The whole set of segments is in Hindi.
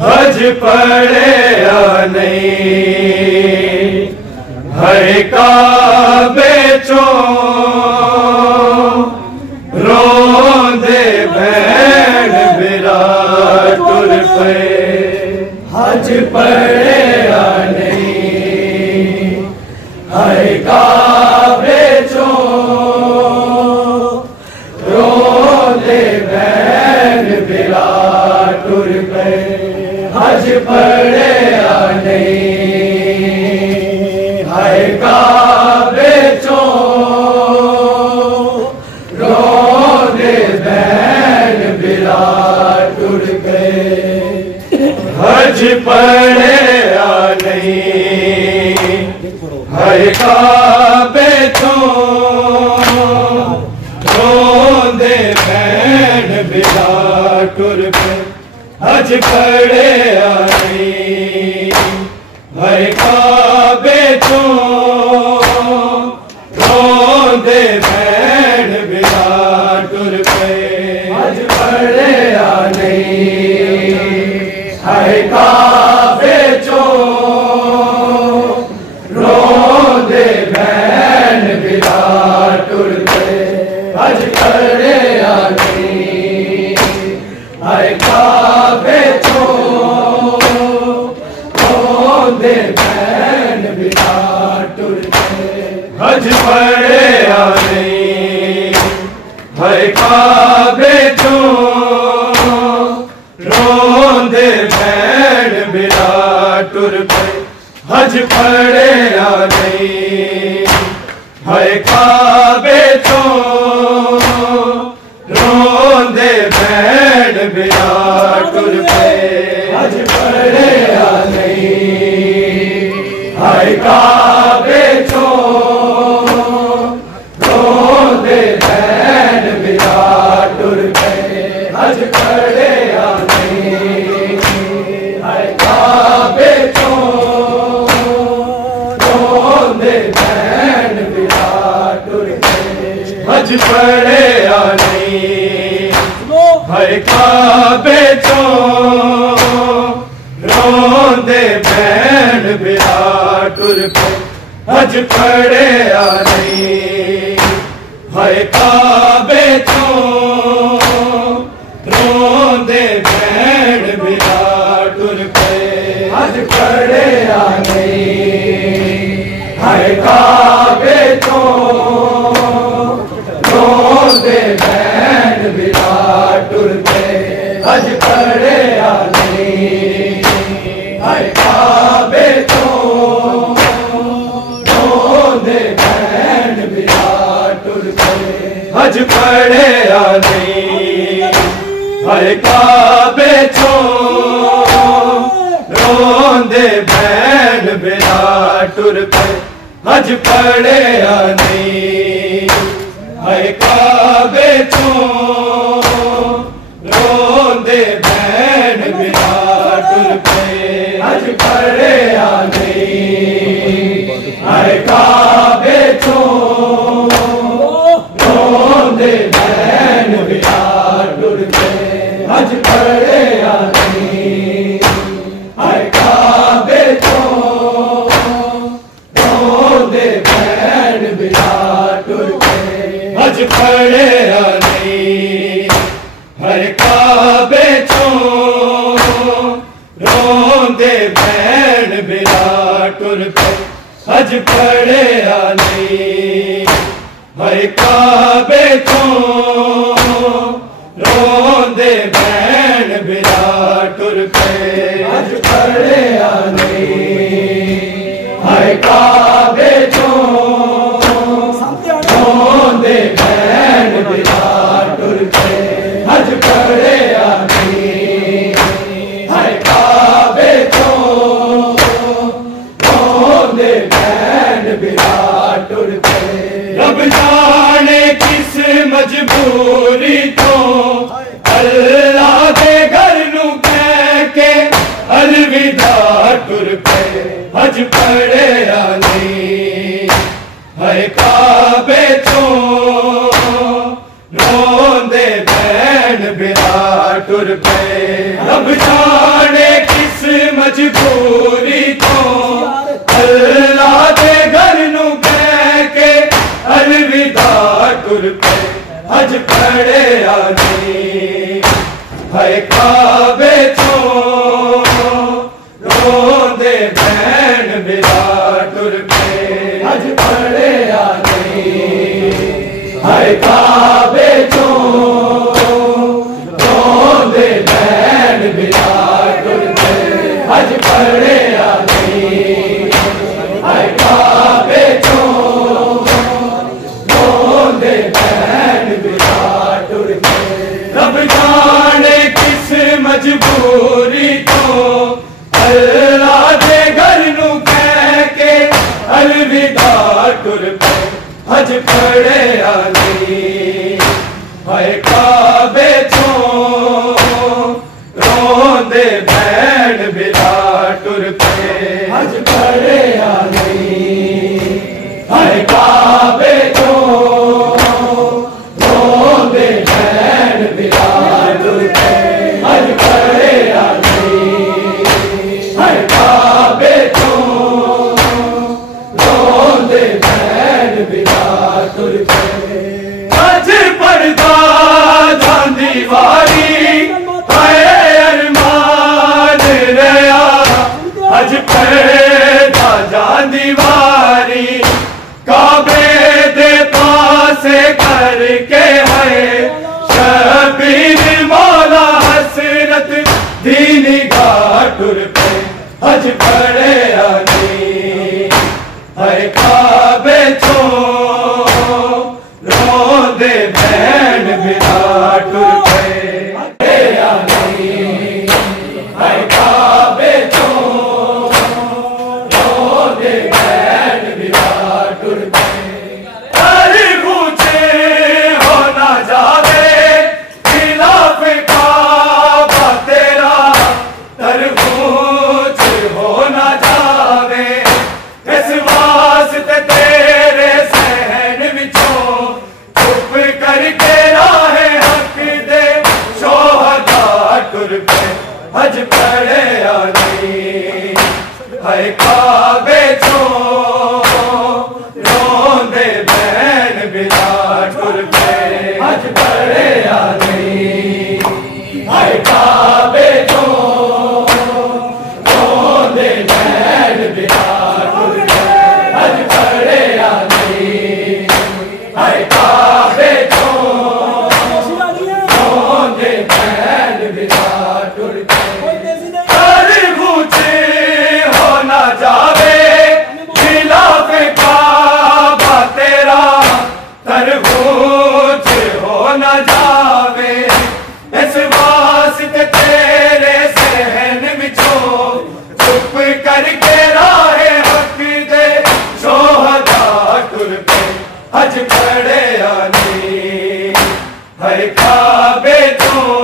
हज पड़े या नहीं है काबे चो रोंदे बैन विराट टुर पे हज पड़े या नहीं है काबे चो रोंदे बैन विराट टुर पे हज पड़े या नहीं है काबे चो रोंदे बैन विराट टुर गए हज पड़े या नहीं है काबे बेचों रोंदे बैन बिला टुर पे हज पड़े आई भय का बेचों रोंदे बैन बिला टुर पे हज पड़े आई भय का बेचों रोंदे बैन बिला टुर पे हज पड़े आई भय का बेचों रोंदे बैन बिला टुर पे हज पड़े आई भय का बेचों रोंदे बैन बिला टुर पे हज पड़े आई भय का बेचों रोंदे बैन बिला टुर पे हज पड़े आई भय का बेचों रोंदे बैन बिला टुर पे हज पड़े आई भय का बेचों रोंदे बैन बिला टुर पे हज पड़े आई भय का बेचों रोंदे बैन बिला टुर पे हज पड़े आई भय का बेचों रोंदे बैन बिला टुर पे हज पड़े आई भय का बेचों रोंदे बैन बिला टुर पे हज पड़े आई भय का बेचों रोंदे बैन बिला टुर पे हज पड़े आई भय का बेचों रोंदे बैन बिला टुर पे हज पड़े आई भय का बेचों रोंदे बैन बिला टुर पे हज पड़े आई भय का बेचों रोंदे बैन बिला टुर पे हज पड़े आई भय का बेचों रोंदे बैन बिला टुर पे हज पड़े आई भय का बेचों रोंदे बैन बिला टुर पे हज पड़े आई भय का बेचों रोंदे बैन बिला टुर पे हज पड़े आई भय का बेचों रोंदे बैन बिला टुर पे हज पड़े आई भय का बेचों रोंदे बैन बिला टुर पे रब जाने किस मजबूरी तो अल्लाह दे घर नू कह के अलविदा टुर पे हज पड़े आई भय का बेचों रोंदे बैन बिला टुर पे रब जाने किस मजबूरी तो अल्लाह दे घर नू कह के अलविदा टुर पे हज पड़े आई भय का बेचों रोंदे बैन बिला टुर पे हज पड़े आई भय का बेचों रोंदे बैन बिला टुर पे हज पड़े आई भय का बेचों रोंदे बैन बिला टुर पे रब जाने किस मजबूरी तो अल्लाह दे घर नू कह के अलविदा टुर पे हज पड़े आली हाय काबे चों रोंदे भैन बिला टुर पे हज पड़े आली हाय काबे चों रोंदे भैन बिला टुर पे हज पड़े आली हाय काबे चों रोंदे भैन बिला टुर पे हज पड़दा जांदी वारी हाय अरमान रया हज पड़दा जांदी वारी काबे दे पासे करके है शबीर मौला हसरत दीनी घाटुर पे हज पड़े आनी है काबे चों रोंदे भैन बिला टुर पे हज आनी है काबे चों रोंदे भैन बिला टुर पे हज पड़े आनी हाय काबे चों रोंदे भैन बिला टुर पे हज पड़े आनी हाय काबे चों रोंदे भैन बिला टुर पे हज पड़े आनी हाय काबे चों रोंदे भैन बिला टुर पे हज पड़े आनी हाय काबे चों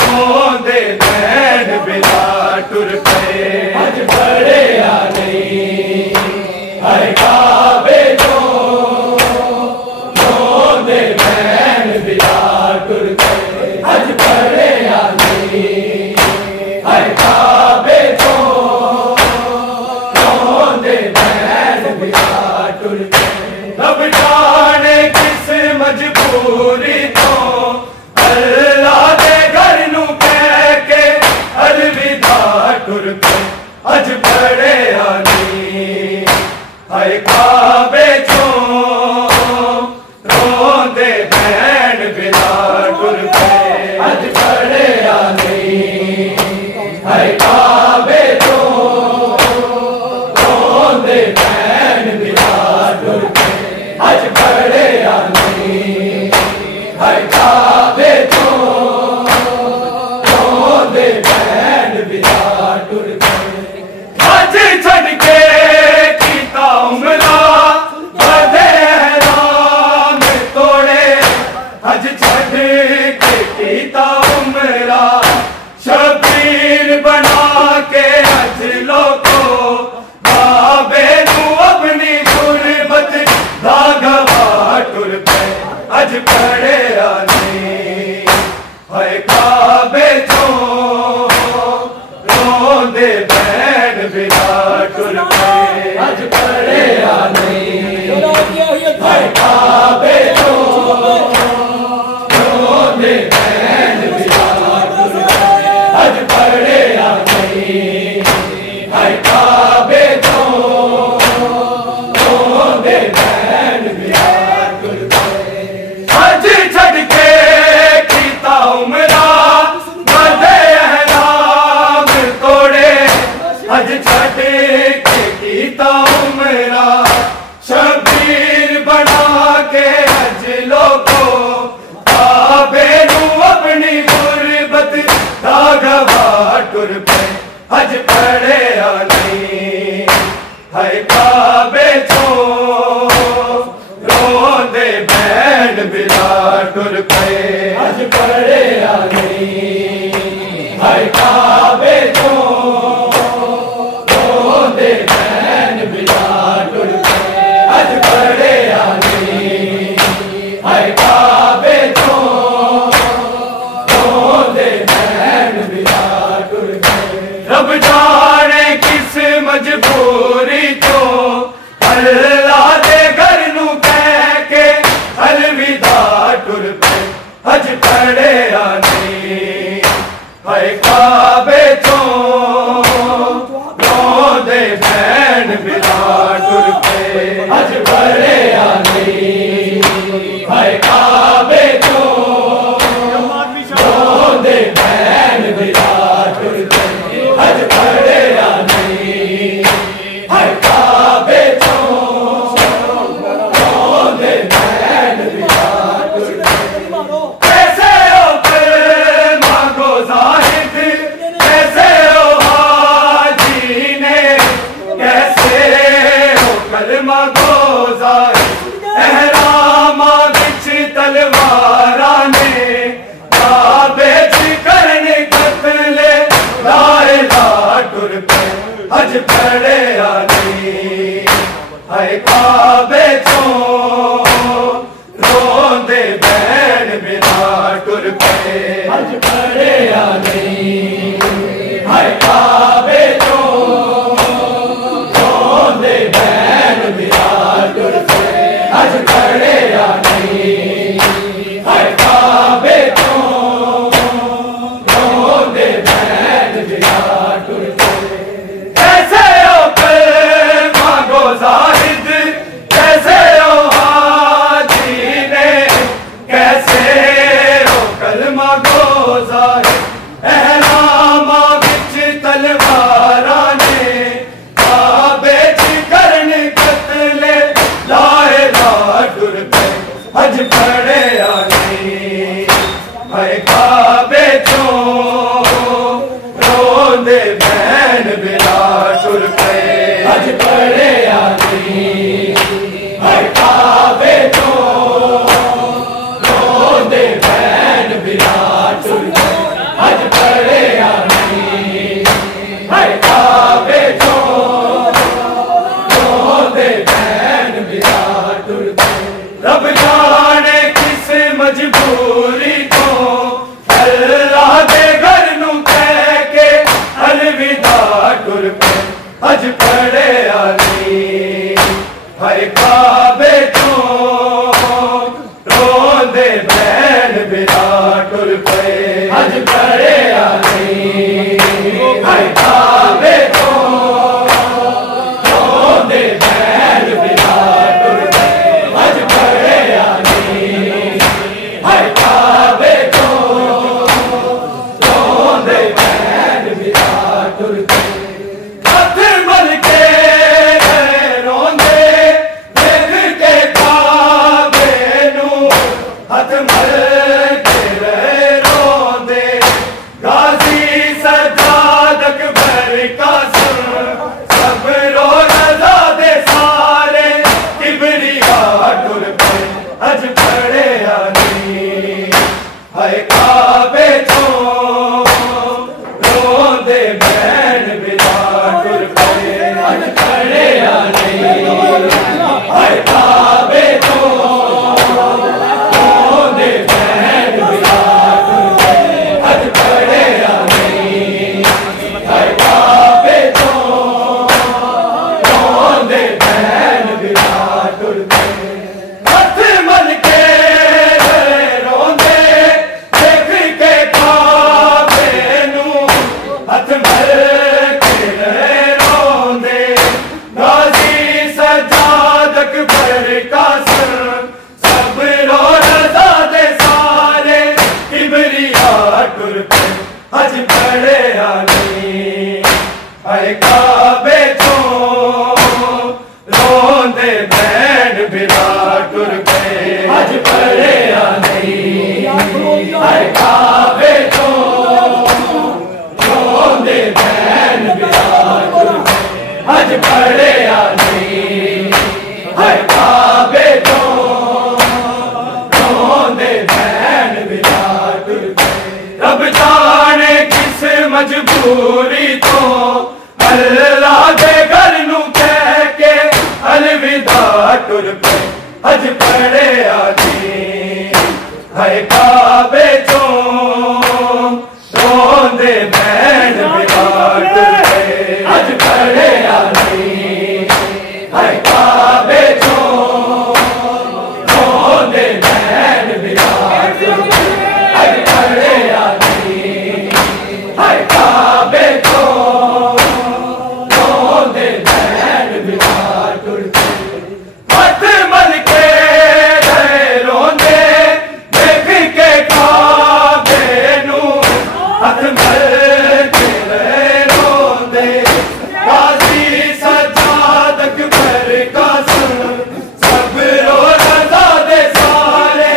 रोंदे भैन बिला टुर पे हज पड़े आनी हाय काबे चों रोंदे भैन बिला टुर पे हज पड़े आनी हाय काबे चों रोंदे भैन बिला टुर पे रब जाने किस मजबूरी तो अल्लाह दे घर नू कह के अलविदा टुर पे हज पड़े आनी हाय काबे चों रोंदे भैन बिला टुर पे हज पड़े आनी हाय काबे चों रोंदे भैन बिला टुर पे हज पड़े आनी हाय काबे चों रोंदे भैन बिला टुर पे हज छड़ के कीता उमरा बदे राम तोड़े हज छड़ के कीता उमरा शबीर बना के हज लोगो बाबे नू अपनी गुरबत दागवा टुर पे हज पड़े आनी हाय काबे चों रोंदे भैन बिला टुर पे हज पड़े आनी हाय काबे चों रोंदे भैन बिला टुर पे हज पड़े आनी हाय काबे चों रोंदे भैन बिला टुर पे हज छड़ के कीता उमरा बदे अहराम तोड़े हज छड़ के कीता उमरा शबीर बना के हज लोगो काबे नू अपनी गुरबत दागवा टुर पे हज पड़े आनी हाय काबे चों बिला टुर पे अज पड़े आनी है काबे तो रोंदे नैन बिला टुर पे अज पड़े आनी है काबे तो रोंदे नैन बिला टुर पे रब जाने किस मजबूरी तो अल्लाह दे घर नू कह के अलविदा टुर पे अज पड़े आनी है काबे तो रोंदे नैन बिला टुर पे अज पड़े आनी है काबे तो रोंदे नैन बिला टुर पे अज पड़े आनी है काबे तो रोंदे नैन बिला टुर पे कैसे हो कलमा गो ज़ाहिद कैसे हो हाजी ने कैसे हो कलमा गो ज़ाहिद एहरामा विच तलवारा ने काबे च करने कत्ले लाए ला टुर पे अज पड़े आनी है काबे तो रोंदे बैन बिला टुर पे अज पड़े आनी है काबे तो रोंदे बैन बिला टुर पे अज पड़े आनी है काबे तो रोंदे बैन बिला टुर पे कैसे हो कलमा गो ज़ाहिद कैसे हो हाजी ने कैसे हो कलमा गो ज़ाहिद एहरामा विच तलवारा ने काबे च करन कत्ले लाए ला टुर पे अज पड़े आनी है काबे तो रोंदे बैन बिला टुर पे अज पड़े आनी है काबे तो रोंदे बैन बिला टुर पे अज पड़े आनी है काबे तो रोंदे बैन बिला टुर पे रब जाने किस मजबूरी तो अल्लाह दे घर नू कह के अलविदा टुर पे अज पड़े आनी है काबे तो रोंदे बैन बिला टुर पे अज पड़े आनी है काबे तो रोंदे बैन बिला टुर पे अज पड़े आनी है काबे तो रोंदे बैन बिला टुर पे हथ मल के रोंदे देख के काबे नू हथ मल के रोंदे गाजी सज्जाद अकबर कासिम सब रो रज़ा दे सारे किबरिया टुर पे अज पड़े आनी है काबे तो रोंदे बैन बिला टुर पे अज पड़े आनी है काबे तो रोंदे बैन बिला टुर पे अज पड़े आनी है काबे तो रोंदे बैन बिला टुर पे हथ मल के रोंदे देख के काबे नू हथ मल के रोंदे गाजी सज्जाद अकबर कासिम सब रो रज़ा दे सारे किबरिया टुर पे अज पड़े आनी है काबे तो रोंदे बैन बिला टुर पे अज पड़े आनी है काबे तो रोंदे बैन बिला टुर पे अज पड़े आनी है काबे तो मजबूरी तो अल्लाह दे घर नू कह के अलविदा टुर पे हज पड़े आजी है काबे चो रोंदे बैन विराट पे हज पड़े आजी है काबे चो रोंदे बैन विराट हज पड़े आजी है काबे चो रोंदे बैन विराट मत मल के रोंदे देख के काबे नू हथ मल के रोंदे काजी सजादक पर कसम सब रो रजा दे सारे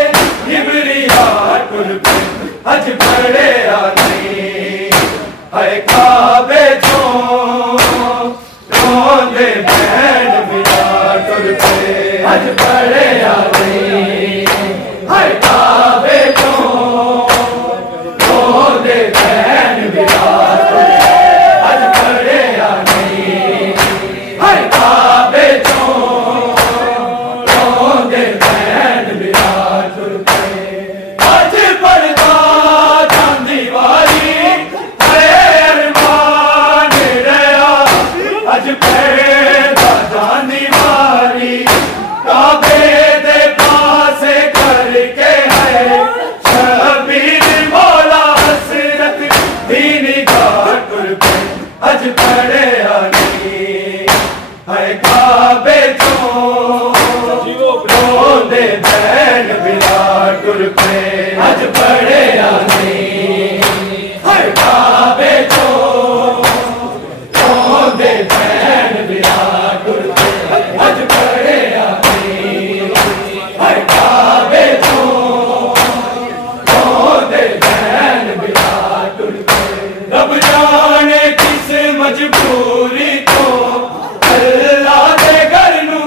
इबरिया टुर पे हज पड़े आनी है काबे चो रोंदे बैन विराट टुर पे हज पड़े आनी है काबे चो रोंदे बैन विराट टुर पे हज पड़े आनी है काबे चो रोंदे बैन विराट टुर पे हज पड़दा चांदी वाली हरे अरमान रहा हज पड़दा चांदी वाली काबे दे पासे करके है शबीर मौला हसरत दीनी घाटुर पे हज पड़े आनी है काबे चो रोंदे बैन विराटुर पे हज पड़े आनी है काबे चो रोंदे बैन विराटुर पे हज पड़े आनी है काबे चो रोंदे बैन विराटुर पे रब जाने किस मजबूरी तो अल्लाह दे घर नू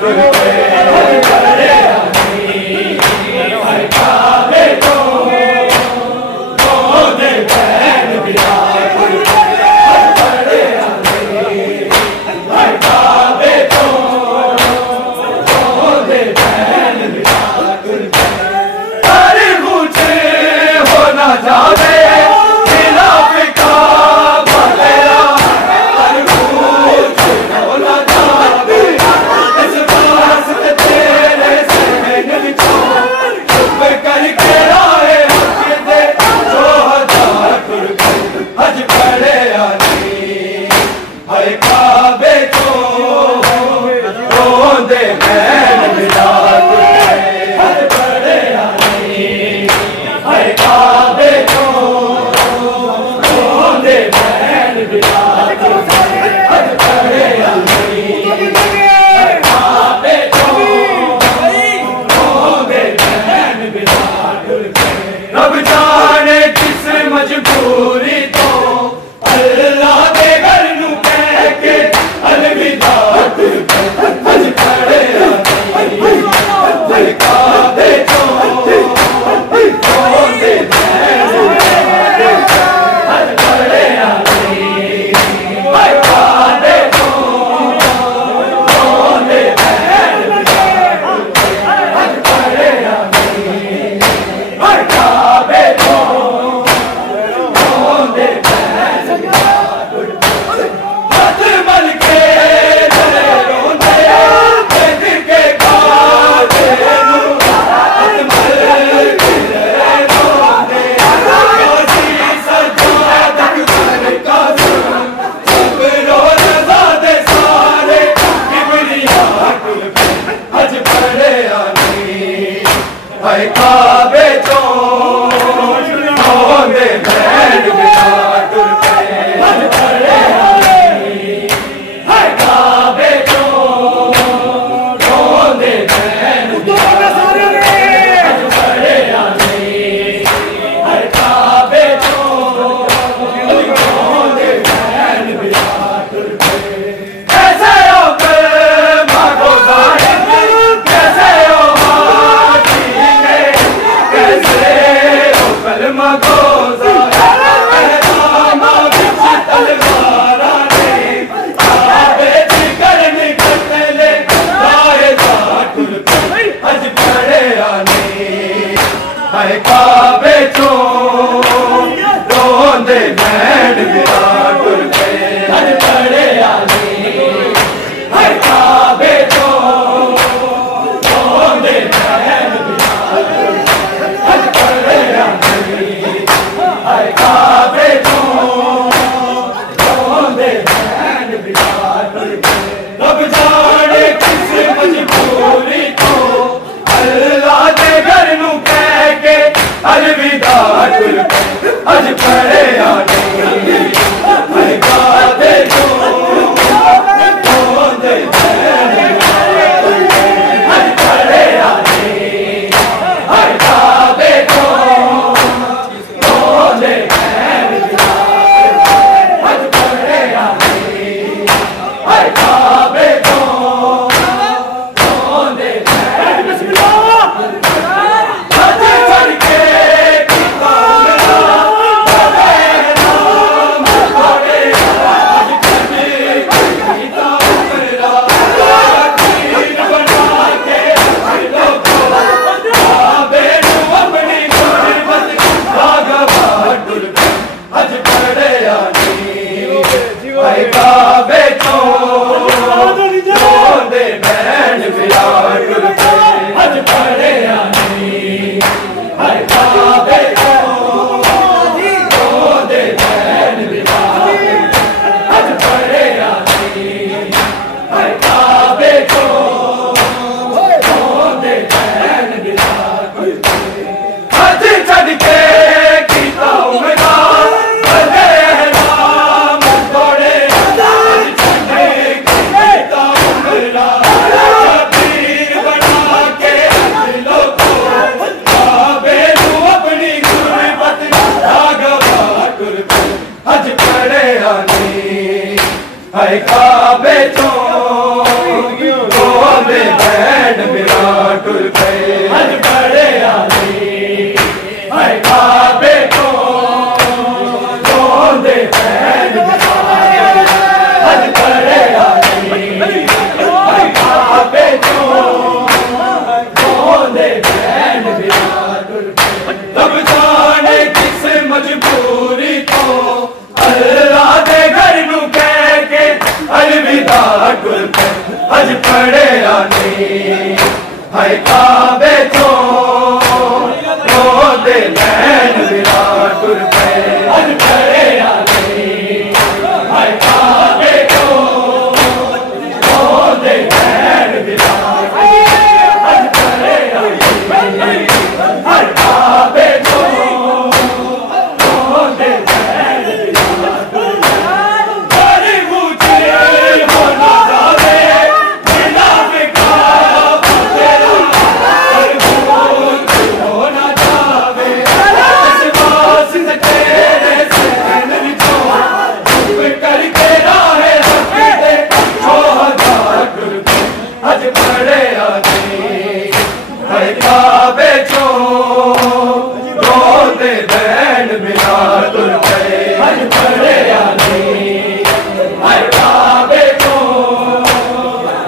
तुर पे हज पड़े हर काबे तो दे बहन बिलाल तुर पे हज पड़े हर काबे तो दे बहन बिलाल तुर पे तारी पूछे हो ना जावे रब जाने किस मजबूरी तो अल्लाह के घर नू कह के अलविदा तुर पे हज पड़े हर काबे तो दे बहन हज पड़े हर काबे तो दे बहन हज पड़े हर काबे तो दे बहन हाथ मल के रोंदे देख के काजे हाथ मल के रोंदे रोजी सजादत कर का सब रोज ज़ादे सारे किबरिया तुर पे हज पड़े हर काबे तो दे बहन बिलाल तुर पे हज पड़े हर काबे तो दे बहन बिलाल हज पड़े हर काबे तो दे बहन बिलाल तुर पे कैसे हो मारो जाहिद कैसे हो हाजी कैसे तब जाने किस मजबूरी तो अल्लाह दे घर नू कह के अलविदा टुर पे अज पड़े आने हाय काबे चो रोंदे नैन विदा टुर पे अज पड़े आने हाय काबे चो रोंदे नैन विदा अज पड़े आने हाय काबे चो रोंदे नैन विदा बड़ी ऊंची होना जावे बिना बेकार तेरा होना जावे आसपास से तेरे सहन विचों चुप करके राहे रखते जो हजार गुरबे अज पड़े आने हाय काबे चो रोंदे बैन बिना तुर पे अज पड़े आने हाय काबे चो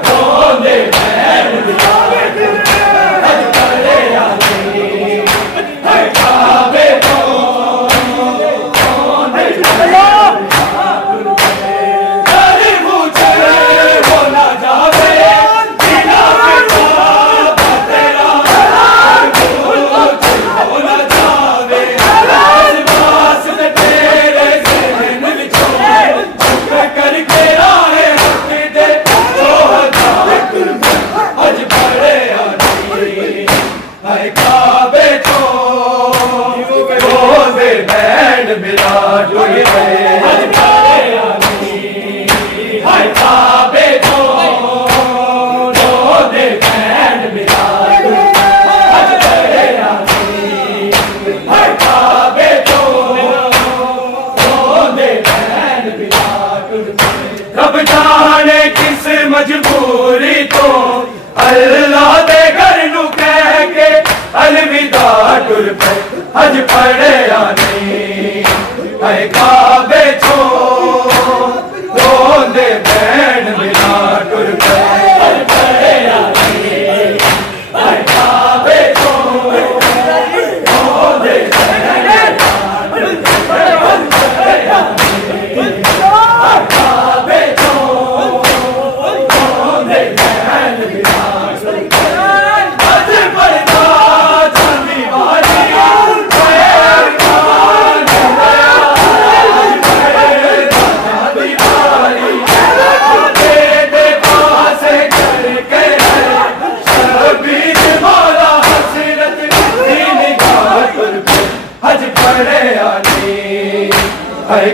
रोंदे बैन बिना अज पड़े आने हाय काबे चो रोंदे अरे मुझे हो ना जावे बिना बेकार तेरा हो ना जावे आसपास से तेरे सहन विचों चुप करके राहे रखते जो हजार गुरबे अज पड़े आने हाय काबे चो रोंदे बैन बिना टुर पे अज पड़े आने हाय काबे चो रोंदे बैन बिना टुर पे अज पड़े आने हाय काबे चो रोंदे बैन बिना टुर पे रब जाने किस मजबूरी तो अल्लाह दे घर नू कह के अलविदा टुर पे अज पड़े आने हाय काबे चो रोंदे बैन बिना टुर पे अज पड़े आने हाय काबे चो रोंदे बैन बिना टुर पे अज पड़े आने हाय काबे चो रोंदे बैन बिना टुर पे अज पड़दा चांदी वाली पैर खान चांदी वाली दे पासे करके शबीर मौला हसरत दी निगाह तुर पे अज पड़े आने हाय